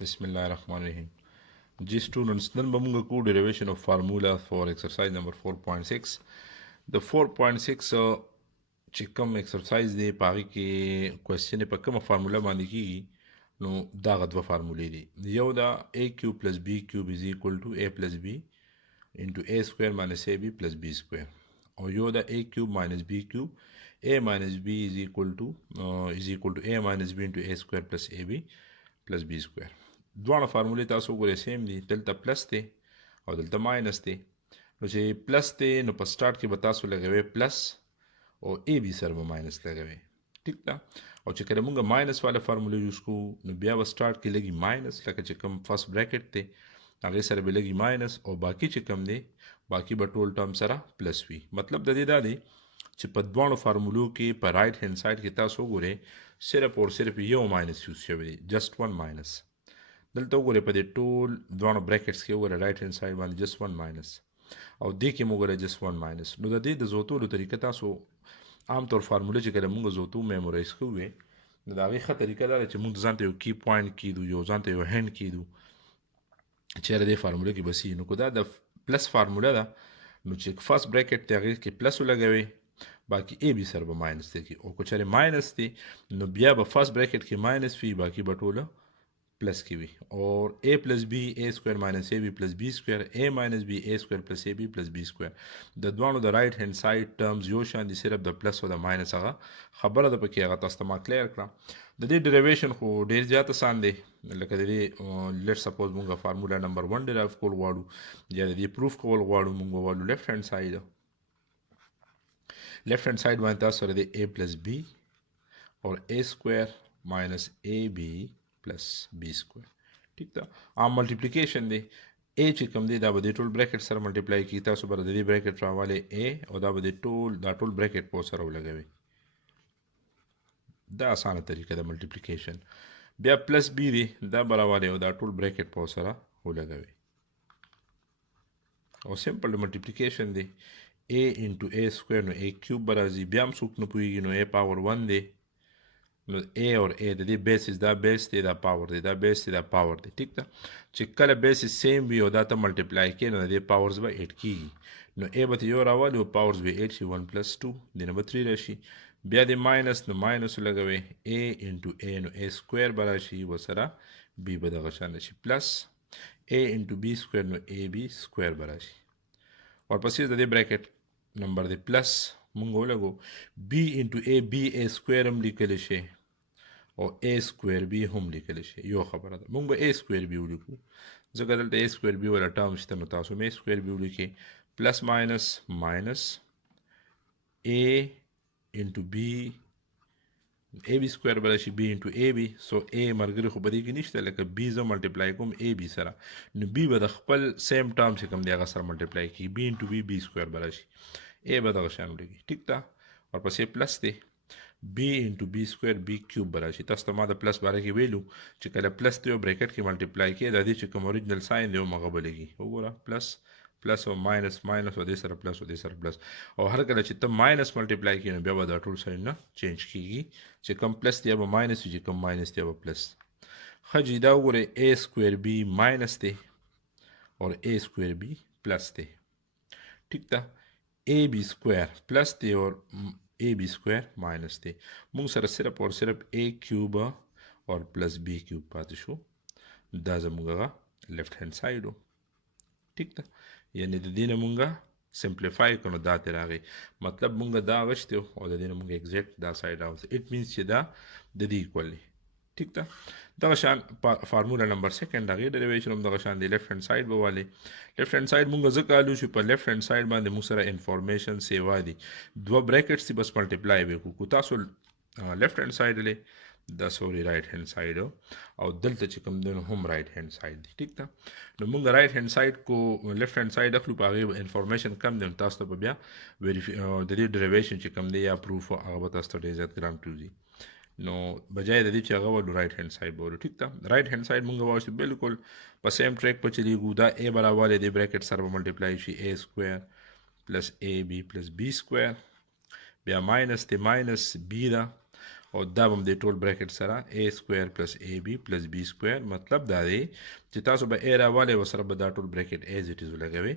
Bismillah ar-Rahman ar-Rahim. G students, then bamunga ku derivation of formula for exercise number 4.6. The 4.6 چې exercise دی پاغي کې question په کومه formula باندې کیږي نو دا غدوه فارمولې دي یو دا a cube plus b cube is equal to a plus b into a square minus ab plus b square او یو دا a cube minus b cube a minus b is equal to a minus b into a square plus ab plus b square دواړه فارمولې تاسو ګورئ سیم دي دلته پلس دی او دلته ماینس دی نو چې پلس دی نو په سٹارټ کې به تاسو لګوي پلس او ای بی سره به ماینس لګوي ٹھیک ده او چې کله موږ ماینس والا فارموله یوز کوو نو بیا به سٹارټ کې لګي ماینس لکه چې کوم فرست بریکټ دی هغې سره به لګي ماینس او باقي چې کوم دی باقي به ټول ټرم سره پلس وي مطلب د دې دا دی چې په دواړو فارمولو کې په رائټ هینډ سایډ کې تاسو وګورئ صرف او صرف یو ماینس یوز شوی دی جسٹ ون ماینس دلته وګورئ په دې ټول دواړو بریکټس کې وګورئ رائټ هینډ سایډ باندې جسٹ ون ماینس او دې کې موږ جسٹ ون ماینس نو د دې د زوتولو طریقه تاسو عام طور فارموله چې کله موږ زوتو میمورایز کوو نو د هغې ښه طریقه دا ده چې موږ ځان ته یو کی پوینټ کیدو یو ځان ته یو هینډ کیدو چېرې دې فارموله کې بس نو که دا د پلس فارموله ده نو چې فرست بریکټ دی هغې کې پلس ولګوئ باقي ای بي سره به ماینس دی او که چېرې ماینس دی نو بیا به فرست بریکټ کې ماینس وي باقي به ټوله plus की हुई और a plus B A square minus A B plus B square A minus B A square plus A B plus B square د دوانو د رائټ هند ساید ټرمز یو شان دي صرف د پلس او د ماینس هغه خبره ده پکې هغه تاسو ته ما کلیر کړه د دې ډیریویشن خو ډیر زیات آسان دی لکه د دې لیټ سپوز مونږه فارمولا نمبر 1 ډیرایو کول غواړو یا د دې پروف کول غواړو مونږ غواړو لیفت هند ساید باندې تاسو سره د a plus b اور a square minus ab plus b square ٹھیک ده عام ملټیپلیکیشن دی a چې کوم دی دا به د ټول بریکټ سره ملټیپلای کی تاسو بر د دې بریکټ راواله a او دا به د ټول بریکټ په سره ولګوي دا اسانه طریقه ده ملټیپلیکیشن بیا پلس b دی دا براواله او دا ټول بریکټ په سره ولګوي او سمپل ملټیپلیکیشن دی a into a square نو a cube برازي بیا هم څوک نه پوهیږي نو a پاور 1 دی نو a اور a د دې بیسس دا بیس دی دا پاور دی دا بیس دی دا پاور دی ٹھیک ده چې کله بیسس سیم وي او دا ته ملټیپلای کړي نو د دې پاورز به 8 کیږي نو a به یو راوالي او پاورز به 8 شي 1 plus 2 د نه به 3 راشي بیا د ماینس نو ماینس لګوي a into a نو a سکویر به راشي وسره b به دغه شان شي پلس a into b سکویر نو a b سکویر به راشي ورپسې د دې بریکټ نمبر دی پلس مونږ ولګو b into a b a سکویر هم لیکلی شي او a سکویر بی هم لیکل شي یو خبره ده مونږ به a سکویر بی ولیکو ځکه دلته a سکویر بی ولا ټرم شته نو تاسو a سکویر بی ولیکئ پلس ماینس ماینس a انټو b a b سکویر به راشي b انټو a b سو a مرګري خو به دې کې نشته لکه b زه ملټیپلای کوم a b سره نو b به د خپل سیم ټرم چې کوم دی هغه سره ملټیپلای کړي b انټو b b سکویر به راشي a به دغه شان ولیکي ټیک ده ورپسې پلس دی b into b square b cube براشي تاسو ته ما د پلس باره کې ویلو چې کله پلس ته یو بریکټ کې ملټیپلای کړي د دې چې کوم اوریجنل ساين دی هغه بلګي وګوره پلس پلس او ماینس ماینس او د سره پلس او د سره پلس او هر کله چې ته ماینس ملټیپلای کړي نو بیا به دا ټول ساين نه چینج کیږي چې کوم پلس دی به ماینس وي چې کوم ماینس دی به پلس خجی دا وګوره a سکویر b ماینس دی اور a سکویر b پلس دی ٹھیک ده a b سکویر پلس دی اور a b square minus دی مونږ سره صرف اور صرف a cube اور plus b cube پاتې شو دا زموږ لیفت هند ساید ټیک ده یعنی د دې نه مونږ سمپلیفای کړو دا ته راغی مطلب مونږ دا غشته او د دې نه مونږ ایگزیکټ دا ساید اوس اټ مینز چې دا د دې ایکوال ٹھیک ده دغه شان فارمولا نمبر 2 دغه ډیریویشن هم دغه شان دی لیفت هند ساید به والی لیفت هند ساید مونږ ځکه الو چې په لیفت هند ساید باندې موږ سره انفارمیشن سیوا دي دوه بریکټس دي بس ملټیپلای وکړو تاسو لیفت هند ساید له دا سوري رائټ هند ساید او دلته چې کوم دی هم رائټ هند ساید دی ټیک ده نو مونږ رائټ هند ساید کو لیفت هند ساید اخلو په هغه انفارمیشن کم دی تاسو ته بیا د دې ډیریویشن چې کوم دی یا پروف هغه تاسو ته ډیر زیات ګرام پروزي نو بجای د دې چې هغه ولو رائټ هند ساید بولو ټیک ده رائټ هند ساید مونږ وایو بالکل په سیم ټریک په چلیږو دا a برابر دی بریکټ سره ملټیپلای شي a سکویر پلس ab پلس b سکویر بیا ماینس دی ماینس b دا او دا به د ټول بریکټ سره a سکویر پلس ab پلس b سکویر مطلب دا دی چې تاسو به a راوالی ورسره به دا ټول بریکټ as it is ولګوئ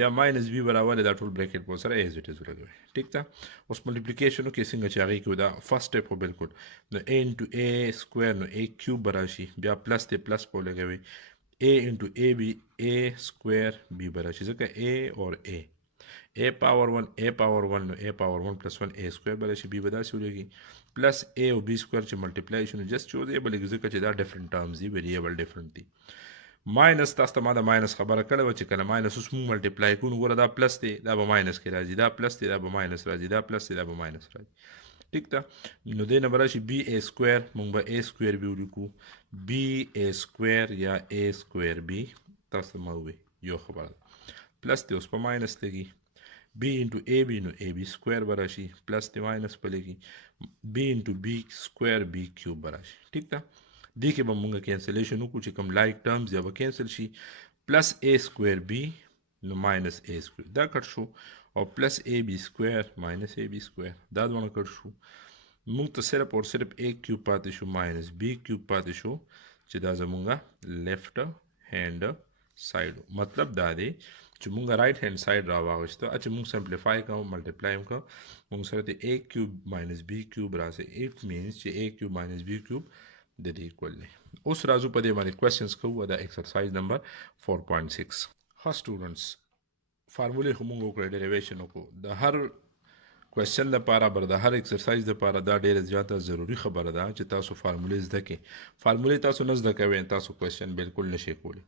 بیا ماینس b به راوالی دا ټول بریکټ به ورسره as it is ولګوئ ټیک ده اوس ملټیپلیکیشن وکړئ څنګه چې هغې کې دا فرست سټیپ خو بلکل نو a انټو a سکویر نو a کیوب به راشي بیا پلس دی پلس به ولګوئ a انټو ab a سکویر b به راشي ځکه a اور a power 1 a power 1 نو a power 1 plus 1 a square به راشي b به داسې ولګي پلس a او b سکویر چې ملټیپلای شي نو جست چوز یې به لږ ځکه چې دا ډفرنٹ ټرمز دي ویریبل ډفرنٹ دي ماینس تاسو ته ما د ماینس خبره کړې وه چې کله ماینس اوس مونږ ملټیپلای کوو نو ګوره دا پلس دی دا به ماینس کې راځي دا پلس دی دا به ماینس راځي دا پلس دی دا به ماینس راځي ټیک ده نو دې نه به راشي b a سکویر مونږ به a سکویر b ولیکو b a سکویر یا a سکویر b تاسو ما ووایي یو خبره ده پلس دی اوس په ماینس لګي b into ab نو ab سکویر به راشي پلس دی ماینس په لګي b into b سکویر b کیوب به راشي ټیک ده دې کې به مونږ کینسلیشن وکړو چې کوم لایک ټرمز یا به کینسل شي پلس a سکویر b نو ماینس a سکویر دا کټ شو او پلس ab سکویر ماینس ab سکویر دا دونه کټ شو مونږ ته صرف اور صرف a کیوب پاتې شو ماینس b کیوب پاتې شو چې دا زمونږه لیفټ هینډ سایډ مطلب دا دی چې مونږ رائټ هینډ سایډ راواغشته چې مونږ سمپلیفای کوو ملټیپلای هم کوو مونږ سره د a کیوب ماینس b کیوب راځي اټ مینز چې a کیوب ماینس b کیوب د دې اکول دی اوس راځو په دې باندې کوېسچنز کوو دا ایکسرسایز نمبر 4.6 ها سټوډنټس فارمولې خو مونږ وکړه ډیریویشن وکړو د هر کوېسچن لپاره بر د هر ایکسرسایز لپاره دا ډیره زیاته ضروری خبره ده چې تاسو فارمولې زده کړئ فارمولې تاسو نه زده کوئ تاسو کوېسچن بالکل نشئ کولی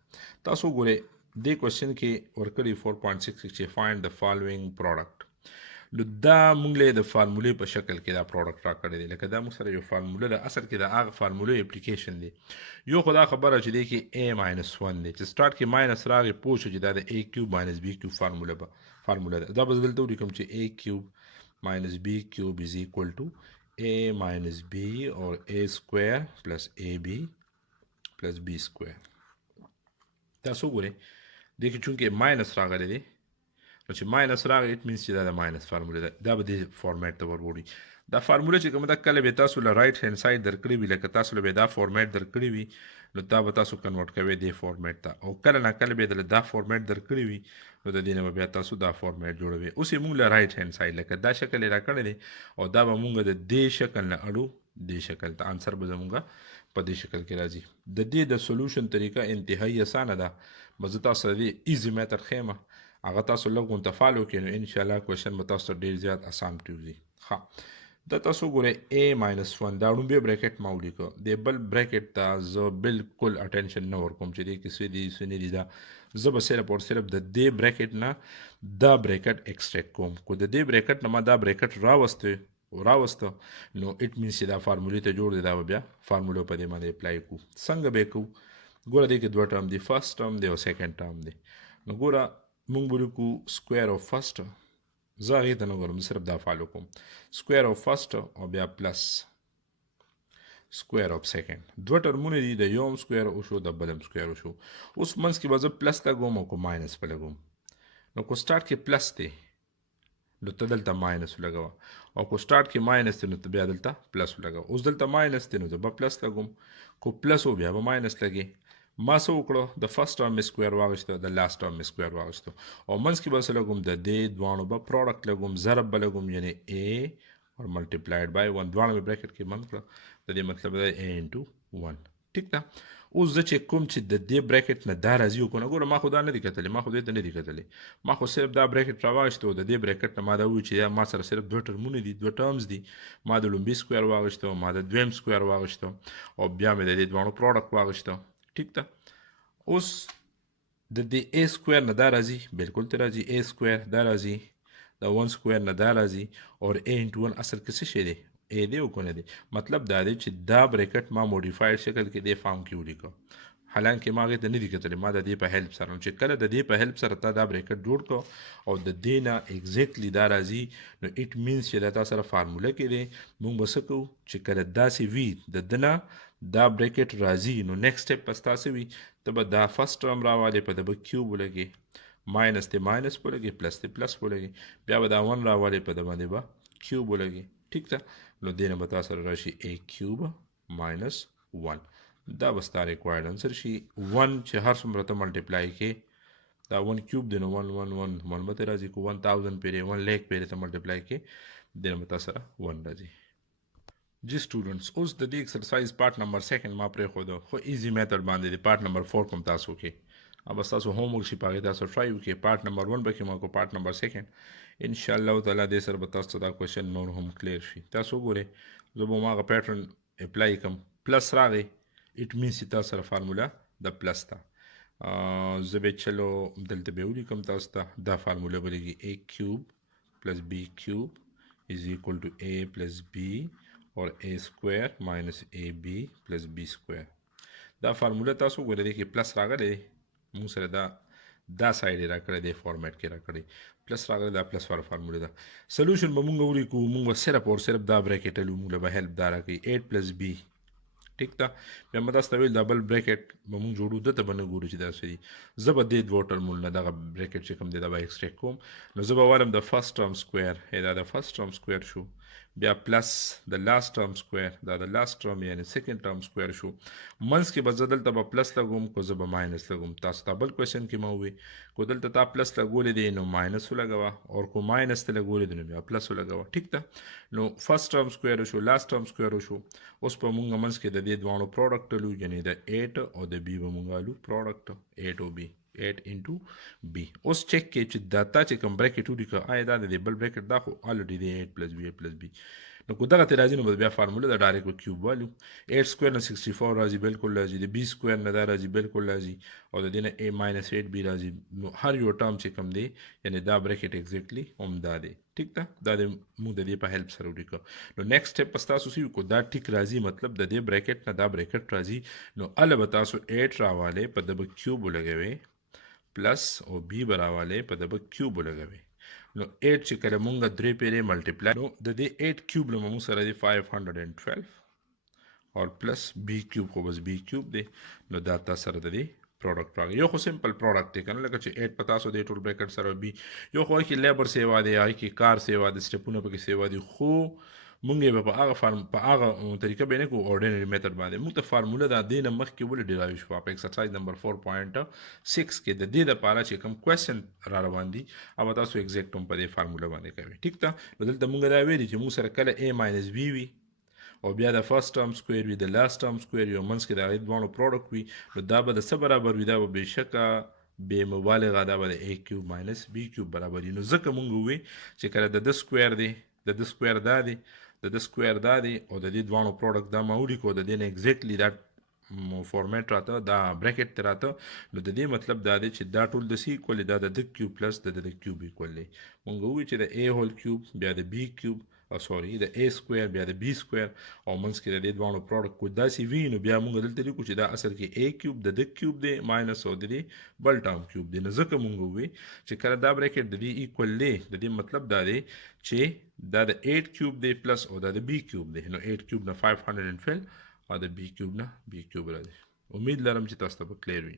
تاسو ګورئ دې کوېسچن کې ورکړي 4.6 چې فایند د فالوینګ پروډکټ نو دا مونږ له د فارمولې په شکل کې دا پروډکټ راکړی دی لکه دا مونږ سره یو فارموله ده اصل کې د هغه فارمولې اپلیکیشن دی یو خو دا خبره چې دی کې a ماینس 1 دی چې سټارټ کې ماینس راغی پوه شو چې دا د a کیوب ماینس b کیوب فارموله ده دا به زه دلته ولیکم چې a کیوب minus b cube is equal to a minus b or a square plus ab plus b square تاسو ګورئ دې کې چونکې ماینس راغلی دی نو چې ماینس راغی اټ مینس چې دا د ماینس فارموله ده دا به دې فارمیټ ته وربوړي دا فارموله چې کومه ده کله به تاسو له رایټ هینډ سایډ درکړې وي لکه تاسو له به دا فارمیټ درکړې وي نو دا به تاسو کنورټ کوئ دې فارمیټ ته او کله نه کله به دا فارمیټ درکړې وي نو د دې نه به بیا تاسو دا فارمیټ جوړوي اوس یې مونږ له رایټ هینډ سایډ لکه دا شکل یې راکړی دی او دا به مونږ د دې شکل نه اړو دې شکل ته انسر به زمونږ په دې شکل کې راځي د دې د سولوشن طریقه انتهایی اسانه ده به زه تاسو سره دې ایزي میتھډ ښیم هغه تاسو لږ غونته فالو کړئ نو انشاءالله کوېسچن به تاسو ته ډېر زیات اسان پرېوځي ښه دا تاسو ګورئ a ماینس 1 دا ړومبی بریکټ ما ولیکه د بل بریکټ ته زه بالکل اټینشن نه ورکوم چې دې کې څه دي څه نه دي دا زه به صرف او صرف د دې بریکټ نه دا بریکټ ایکسټریکټ کوم کو د دې بریکټ نه ما دا بریکټ راوسته نو اټ مینس چې دا فارمولې ته جوړ دی دا به بیا فارموله په دې باندې اپلای کوو څنګه به کوو ګوره دې کې دوه ټرم دي فرست ټرم دی او سیکنډ ټرم دی نو ګوره مونږ به لیکو سکویر آف فرست زه هغې ته نه ګورم صرف دا فالو کوم سکویر آف فرست او بیا پلس سکویر آف سیکنډ دوه ټرمونه دي د یو هم سکویر وشو د بل هم سکویر وشو اوس منځ کې به زه پلس لګوم او کو ماینس په لګوم نو کو سټارټ کې پلس دی نو ته دلته ماینس ولګوه او کو سټارټ کې ماینس دی نو ته بیا دلته پلس ولګوه اوس دلته ماینس دی نو زه به پلس لګوم کو پلس و بیا به ماینس لګي ما څه وکړو د فرست ټرم مې سکویر واغېسته د لاست ټرم مې سکویر واغېسته او منځ کې به څه لګوم د دې دواړو به پروډکټ لګوم ضرب به لګوم یعنی a اور ملټیپلایډ بای 1 دواړه مې بریکټ کې بند کړه د دې مطلب دی a انټو 1 ټیک ده اوس زه چې کوم چې د دې بریکټ نه دا راځي وکړو ګوره ما خو دا نه دي کتلې ما خو دې ته نه دي کتلې ما خو صرف دا بریکټ راواغېسته او د دې بریکټ نه ما دا وویل چې ما سره صرف دوه ټرمونه دي دوه ټرمز دي ما د لومبي سکویر واغېسته ما د دویم سکویر واغېسته او بیا مې د دې دواړو پروډکټ واغېسته ټیک ده اوس د دې a سکویر نه دا راځي بالکل ته راځي a سکویر دا راځي د 1 سکویر نه دا راځي او a انټو 1 اصل کې څه شی دی a دی او کنه دی مطلب دا دی چې دا بریکټ ما موډیفاید شکل کې دی فارم کې ولیکو حالانکه ما هغې ته نه دي کتلې ما د دې په هیلپ سره چې کله د دې په هیلپ سره تا دا بریکټ جوړ کړو او د دې نه ایگزیکټلی دا راځي نو اټ مینس چې دا تا سره فارموله کې دی موږ به څه کوو چې کله داسې وي د ده نه دا بریکټ راځي نو نیکسټ سټیپ پس تاسې وي ته به دا فرست ټرم راوالې په د به کیوب ولګې ماینس دی ماینس ولګې پلس دی پلس ولګې بیا به دا 1 راوالې په د باندې به کیوب ولګې ټیک ده نو دې نه به تا سره راشي a کیوب ماینس 1 دا به ستا ریکوایرډ انسر شي 1 چې هر څومره ته ملټیپلای کې دا 1 کیوب دی نو 1 1 1 1 به ته راځي که 1000 پیرې 1 لیک پیرې ته ملټیپلای کې دې نه به تا سره 1 راځي جی سټوډنټس اوس د دې ایکسرسایز پارت نمبر 2 ما پرې خو خو ایزی میتھډ باندې دی پارت نمبر 4 کوم تاسو کې अब تاسو home work شي پاګه تاسو ټرای وکړئ پارت نمبر 1 به کې ما کو پارت نمبر 2 ان شاء الله تعالی دې سره به تاسو دا کوېشن نور هم کلیر شي تاسو ګورئ زه به ماغه پیټرن اپلای کوم پلس راغی اټ مینس تاسو سره فارمولا د پلس تا زه به چلو دلته به ولیکم تاسو ته دا فارمولا بلګي a کیوب پلس b کیوب is equal to a plus b or a square minus ab plus b square دا فارمولا تاسو ګورئ کې پلس راغلی مونږ سره دا سایډ را کړی دی فارمیټ کې را کړی پلس راغلی دا پلس وار فارمولا ده سولوشن به مونږ ولیکو مونږ صرف او صرف دا بریکټ مونږ به هیلپ دا راکوي 8 پلس b ٹھیک ده بیا موږ تاسو ته ویل ډبل بریکټ به مونږ جوړو دته به نه ګورو چې دا څه دي زه به دې دوه ټرمونو نه دغه بریکټ چې کوم دی دا به ایکسټریکټ کوم نو زه به وایم د فرست ټرم سکویر دا د فرست ټرم سکویر شو بیا پلس د لاست ټرم سکویر دا د لاست ټرم یعنی سیکنډ ټرم سکویر شو منځ کې به زه دلته به پلس لګوم کو زه به ماینس لګوم تاسو ته بل کوېشن کې ما ووی کو دلته تا پلس لګولی دی نو ماینس ولګوه او کو ماینس ته لګولی دی نو بیا پلس ولګوه ټیک ده نو فرست ټرم سکویر شو لاست ټرم سکویر شو اوس په مونږ منځ کې د دې دواړو پروډکټ لو یعنی د 8 او د b به مونږ لو پروډکټ 8 او b 8 into b اوس چیک کې چې داتا چې کوم بریکټ ولیکه آیا دا د بل بریکټ دا خو الریډي دی 8 plus b 8 plus b نو کو دغه ته راځي نو بیا فارمولا د ډایرکټ کیوب والو 8 سکویر نه 64 راځي بالکل راځي د b سکویر نه دا راځي بالکل راځي او د دې نه a minus 8b راځي نو هر یو ټرم چې کوم دی یعنی دا بریکټ ایگزیکټلی هم دا دی ټیک ده دا د موږ د دې په هیلپ سره ولیکو نو نیکسټ سټیپ پس تاسو سی کو دا ټیک راځي مطلب د دې بریکټ نه دا بریکټ راځي نو البته تاسو 8 راواله په د کیوب لګوي پلس او b براواله په د کیوب لګوي نو 8 چې کله مونږ 3 پیرې ملټیپلای نو د دې 8 کیوب له مونږ سره دی 512 اور پلس b کیوب خو بس b کیوب دی نو دا تاسو سره دی پروډکټ راغی یو خو سمپل پروډکټ دی کنه لکه چې 8 پتا سو دی ټول بریکټ سره b یو خو کې لیبر سیوا دی هاي کې کار سیوا دی سټیپونه پکې سیوا دی خو مونږ به په هغه فارم په هغه طریقه باندې کو اورډینری میتھډ باندې مونږ ته فارمولا دا دینه مخ کې ول ډیرایو شو په ایکسرسایز نمبر 4.6 کې د دې لپاره چې کوم کوېسچن را روان دي او تاسو ایگزیکټ هم په دې فارمولا باندې کوي ټیک ده بدلته مونږ دا ویلي چې مونږ سره کله a - b وي او بیا د فرست ټرم سکویر وي د لاست ټرم سکویر یو منځ کې د هغې دواړو پروډکټ وي نو دا به د څه برابر وي دا به بېشکه بې مبالغه دا به د a کیوب ماینس b کیوب برابر وي نو ځکه مونږ ووی چې کله د ده سکویر دی د ده سکویر دا دی د ده سکویر دا دی او د دې دواړو پروډکټ دا ما ولیکو د دې نه ایگزیکټلی دا فارمیټ راته دا بریکټ ته راته نو د دې مطلب دا دی چې دا ټول د سی ایکول دا د کیوب پلس د کیوب ایکول دی مونږ ووی چې د a هول کیوب بیا د b کیوب او سوري د a سکویر بیا د b سکویر او منځ کې د دې دواړو پروډکټ کو داسې وي نو بیا مونږ دلته لیکو چې دا اصل کې a کیوب د کیوب دی ماینس او د بل ټرم کیوب دی نو ځکه مونږ ووی چې کله دا بریکټ د دې ایکول دی د دې مطلب دا دی چې دا د 8 کیوب دی پلس او دا د b کیوب دی نو 8 کیوب نه 512 او د b کیوب نه b کیوب راځي امید لرم چې تاسو ته کلیر وي